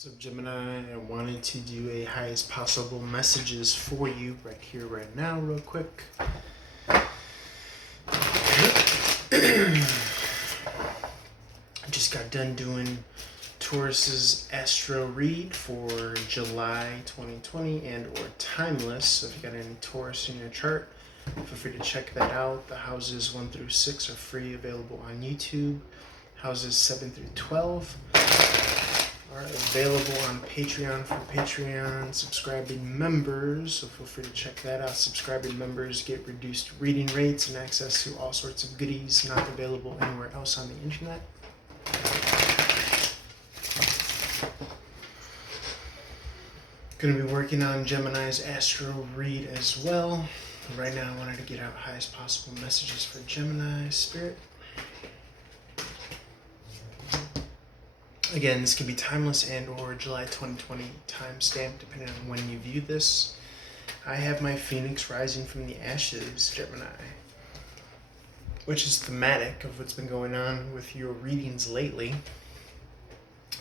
So Gemini, I wanted to do a highest possible messages for you right here, right now, real quick. I just got done doing Taurus's astro read for July 2020 and or timeless. So if you got any Taurus in your chart, feel free to check that out. The houses 1 through 6 are free, available on YouTube. Houses 7 through 12 are available on Patreon for Patreon subscribing members, so feel free to check that out. Subscribing members get reduced reading rates and access to all sorts of goodies not available anywhere else on the internet. Going to be working on Gemini's astro read as well. Right now I wanted to get out highest possible messages for Gemini spirit. Again, this can be timeless and or July 2020 timestamp, depending on when you view this. I have my Phoenix rising from the ashes, Gemini, which is thematic of what's been going on with your readings lately.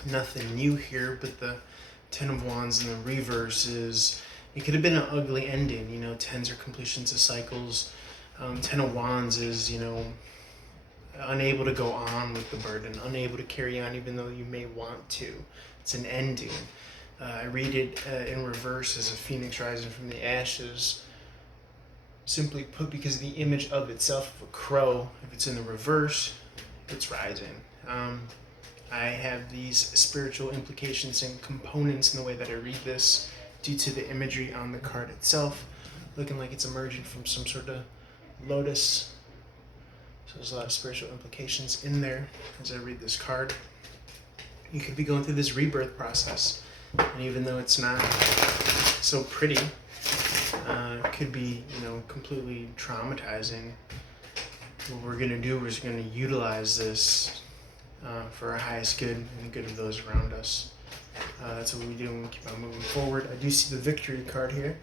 Nothing new here, but the Ten of Wands in the reverse is, it could have been an ugly ending. You know, tens are completions of cycles. Ten of Wands is, you know, unable to go on with the burden, unable to carry on even though you may want to. It's an ending. I read it in reverse as a phoenix rising from the ashes, simply put because of the image of itself of a crow. If it's in the reverse, it's rising. I have these spiritual implications and components in the way that I read this due to the imagery on the card itself, looking like it's emerging from some sort of lotus. So there's a lot of spiritual implications in there as I read this card. You could be going through this rebirth process, and even though it's not so pretty, it could be, you know, completely traumatizing. What we're going to do is going to utilize this for our highest good and the good of those around us. That's what we do when we keep on moving forward. I do see the victory card here,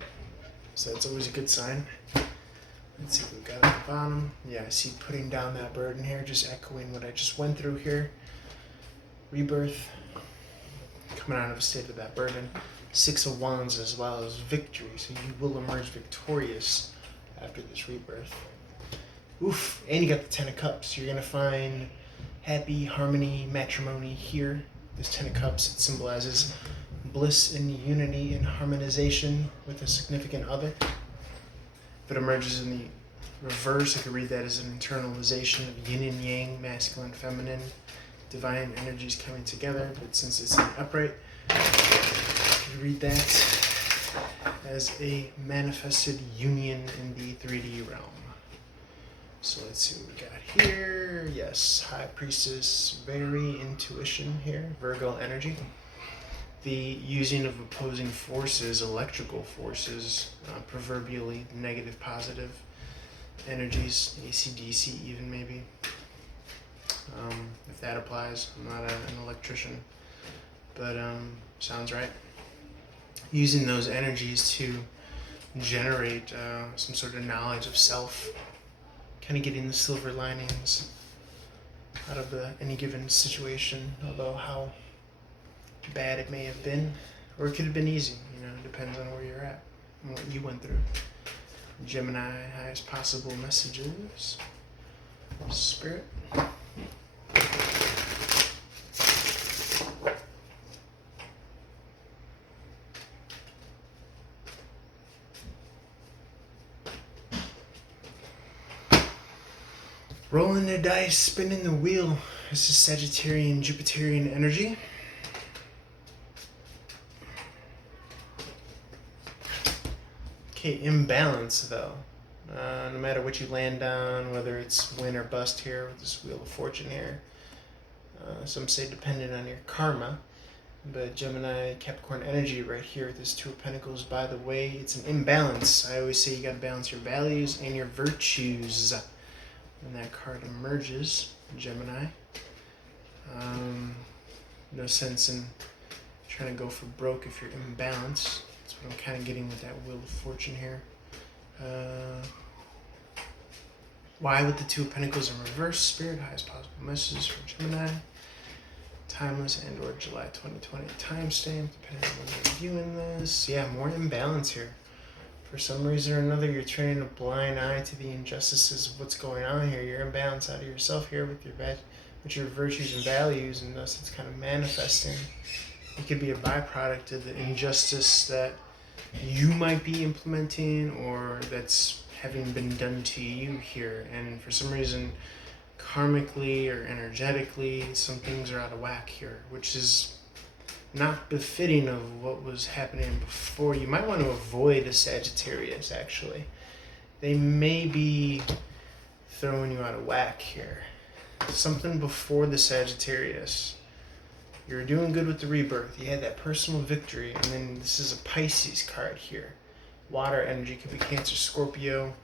so that's always a good sign. Let's see what we've got at the bottom. Yeah, I see putting down that burden here, just echoing what I just went through here. Rebirth, coming out of a state of that burden. 6 of Wands as well as victory, so you will emerge victorious after this rebirth. Oof, and you got the 10 of Cups. You're going to find happy, harmony, matrimony here. This 10 of Cups, it symbolizes bliss and unity and harmonization with a significant other. If it emerges in the reverse, I could read that as an internalization of yin and yang, masculine, feminine, divine energies coming together. But since it's in upright, I could read that as a manifested union in the 3D realm. So let's see what we got here. Yes, High Priestess, very intuition here, Virgo energy. The using of opposing forces, electrical forces, proverbially negative, positive energies, AC/DC even maybe. If that applies, I'm not an electrician, but sounds right. Using those energies to generate some sort of knowledge of self, kind of getting the silver linings out of any given situation, although how bad it may have been, or it could have been easy, you know, it depends on where you're at and what you went through. Gemini, highest possible messages. Spirit. Rolling the dice, spinning the wheel. This is Sagittarian, Jupiterian energy. Okay, imbalance though. No matter what you land on, whether it's win or bust here with this Wheel of Fortune here. Some say dependent on your karma. But Gemini, Capricorn energy right here with this Two of Pentacles. By the way, it's an imbalance. I always say you gotta balance your values and your virtues when that card emerges, Gemini. No sense in trying to go for broke if you're imbalanced. That's what I'm kind of getting with that Wheel of Fortune here. Why with the Two of Pentacles in reverse? Spirit, highest possible messages for Gemini. timeless and or July 2020 timestamp, depending on when you're viewing this. Yeah, more imbalance here. For some reason or another, you're turning a blind eye to the injustices of what's going on here. You're imbalanced out of yourself here with your virtues and values, and thus it's kind of manifesting. It could be a byproduct of the injustice that you might be implementing or that's having been done to you here. And for some reason, karmically or energetically, some things are out of whack here, which is not befitting of what was happening before. You might want to avoid a Sagittarius, actually. They may be throwing you out of whack here. Something before the Sagittarius. You were doing good with the rebirth. You had that personal victory, and then this is a Pisces card here. Water energy could be Cancer, Scorpio.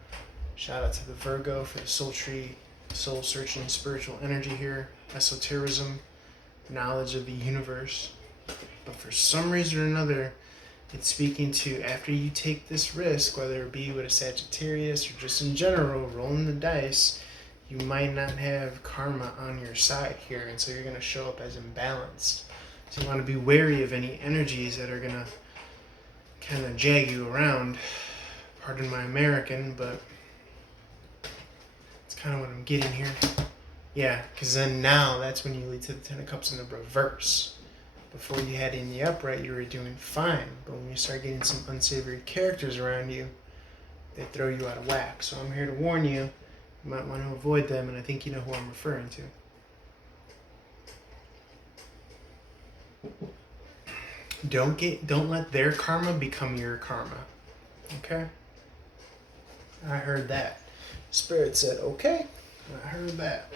Shout out to the Virgo for the sultry, soul-searching spiritual energy here. Esotericism, knowledge of the universe. But for some reason or another, it's speaking to after you take this risk, whether it be with a Sagittarius or just in general, rolling the dice, you might not have karma on your side here, and so you're going to show up as imbalanced. So you want to be wary of any energies that are going to kind of jag you around. Pardon my American, but it's kind of what I'm getting here. Yeah, because then now that's when you lead to the Ten of Cups in the reverse. Before you had in the upright, you were doing fine. But when you start getting some unsavory characters around you, they throw you out of whack. So I'm here to warn you. You might want to avoid them, and I think you know who I'm referring to. Don't let their karma become your karma. Okay? I heard that. Spirit said, okay. I heard that.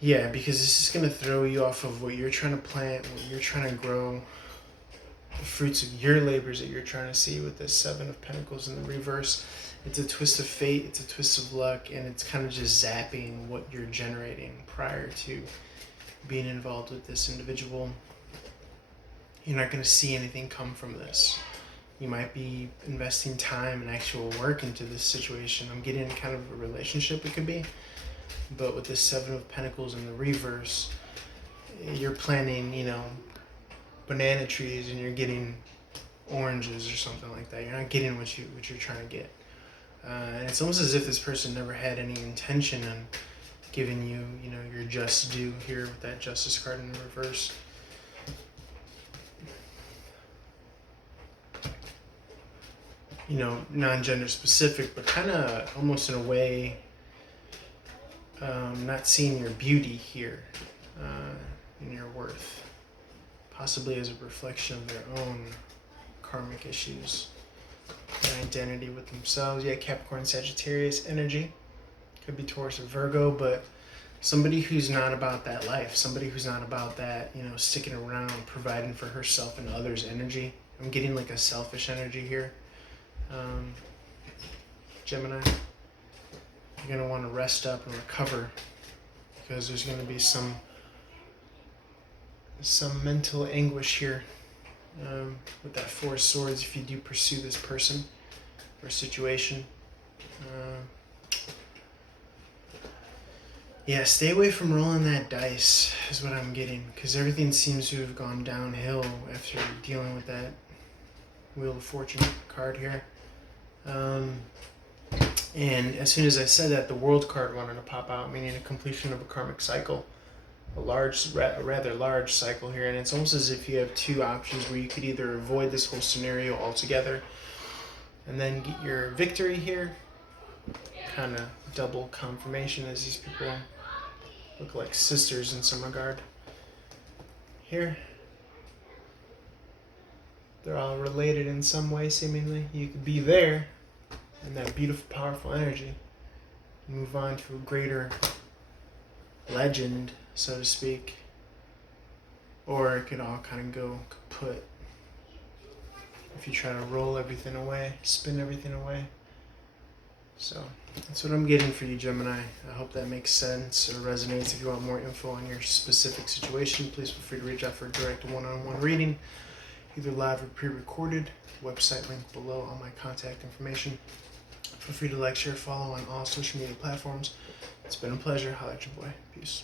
Yeah, because this is going to throw you off of what you're trying to plant, what you're trying to grow, the fruits of your labors that you're trying to see with the Seven of Pentacles in the reverse. It's a twist of fate, it's a twist of luck, and it's kind of just zapping what you're generating prior to being involved with this individual. You're not going to see anything come from this. You might be investing time and actual work into this situation. I'm getting kind of a relationship it could be. But with this Seven of Pentacles in the reverse, you're planting, banana trees and you're getting oranges or something like that. You're not getting what you're trying to get. And it's almost as if this person never had any intention on giving you, your just due here with that Justice card in the reverse. Non-gender specific, but kind of almost in a way, not seeing your beauty here and your worth, possibly as a reflection of their own karmic issues and identity with themselves. Yeah, Capricorn, Sagittarius energy. Could be Taurus or Virgo, but somebody who's not about that life, somebody who's not about that, sticking around, providing for herself and others energy. I'm getting like a selfish energy here. Gemini, you're going to want to rest up and recover because there's going to be some mental anguish here with that Four of Swords if you do pursue this person or situation. Yeah, stay away from rolling that dice is what I'm getting, because everything seems to have gone downhill after dealing with that Wheel of Fortune card here. And as soon as I said that, the World card wanted to pop out, meaning a completion of a karmic cycle, a rather large cycle here. And it's almost as if you have two options where you could either avoid this whole scenario altogether and then get your victory here, kind of double confirmation as these people look like sisters in some regard. Here, they're all related in some way, seemingly. You could be there in that beautiful, powerful energy, move on to a greater legend, so to speak, or it could all kind of go kaput if you try to roll everything away, spin everything away. So that's what I'm getting for you, Gemini. I hope that makes sense or resonates. If you want more info on your specific situation, please feel free to reach out for a direct one-on-one reading, either live or pre-recorded. Website link below, all my contact information. Feel free to like, share, follow on all social media platforms. It's been a pleasure. Holla at your boy. Peace.